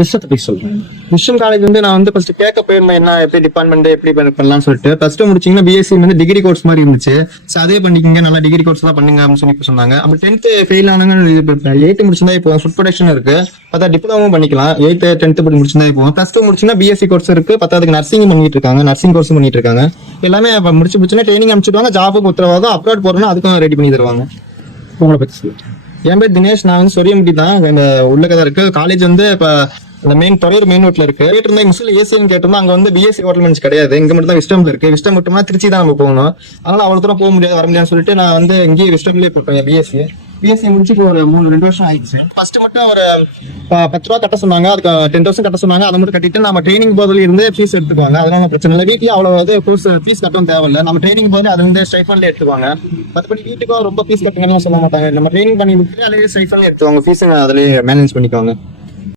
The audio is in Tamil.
விஷயத்தை போய் சொல்றேன். விஷன் காலேஜ் வந்து நான் வந்து ஃபர்ஸ்ட் கேட்க போயிருந்தேன், என்ன எப்படி டிபார்ட்மெண்ட் எப்படி பண்ணலாம்னு சொல்லிட்டு. ஃபர்ஸ்ட் முடிச்சிங்கன்னா பிஎஸ்சி வந்து டிகிரி கோர்ஸ் மாதிரி இருந்துச்சு. ஸோ அதே பண்ணிக்கிங்க, நல்லா டிகிரி கோர்ஸ் தான் பண்ணுங்க அப்படின்னு சொல்லி சொன்னாங்க. அப்போ 10th ஃபெயில் ஆனாங்க. 8th முடிச்சிருந்தா இப்போ ஃபுட் ப்ரொடக்ஷன் இருக்கு, பார்த்தா டிப்ளமோ பண்ணிக்கலாம். 8th 10th படி முடிச்சிருந்தா இப்போ +2 முடிச்சுன்னா பிஎஸ்சி கோர்ஸ் இருக்கு, பத்தாவதுக்கு நர்சிங் பண்ணிட்டு இருக்காங்க, நர்சிங் கோர்ஸ் பண்ணிட்டு இருக்காங்க. எல்லாமே முடிச்சுன்னா ட்ரைனிங் அனுப்பிச்சிடுவாங்க. ஜாபுக்கு உத்தரவாதம். அப்ராட் போறோம்னா அதுக்கும் ரெடி பண்ணி தருவாங்க. உங்களை பத்தி சொல்லுங்க. என் பேர் தினேஷ். நான் வந்து சொரியமுடி தான், இந்த உள்ளக்கதான் இருக்கு. காலேஜ் வந்து இப்ப இந்த துறையூர் மெயின் ரோட்ல இருக்கு. கேட்டிருந்தா முஸ்லீம் ஏசின்னு கேட்டிருந்தா அங்க வந்து பிஎஸ்சி ஹோட்டல் கிடையாது. இங்க மட்டும் தான் விஸ்டம்ல இருக்கு. விஸ்டம் மட்டும்னா திருச்சி தான் நம்ம போகணும். அதனால அவ்வளவு தூரம் போக முடியாது, வர முடியாதுன்னு சொல்லிட்டு நான் வந்து இங்கேயே விஸ்டம்லயே போட்டேன் பிஎஸ்சி முடிச்சு இப்போ ஒரு 2 வருஷம் ஆயிடுச்சு. ஃபர்ஸ்ட் மட்டும் ஒரு 10 ரூபா கட்ட சொன்னாங்க, அதுக்கு 10,000 கட்ட சொன்னாங்க. அதை மட்டும் கட்டிட்டு நம்ம ட்ரைனிங் போதில் இருந்து ஃபீஸ் எடுத்துக்குவாங்க. அதனால பிரச்சனை இல்லை. வீட்லயே அவ்வளவு கோர்ஸ் ஃபீஸ் கட்டவும் தேவையில்லை. நம்ம ட்ரைனிங் போது அது வந்து ஸ்டைஃபன்ல எடுத்துக்குவாங்க. மற்றபடி வீட்டுக்கும் ரொம்ப ஃபீஸ் கட்டுங்கன்னு சொல்ல மாட்டாங்க. நம்ம ட்ரைனிங் பண்ணி விட்டு அதே ஸ்டைஃபன்ல எடுத்துவாங்க. ஃபீஸ் அதிலேயே மேனேஜ் பண்ணிக்குவாங்க.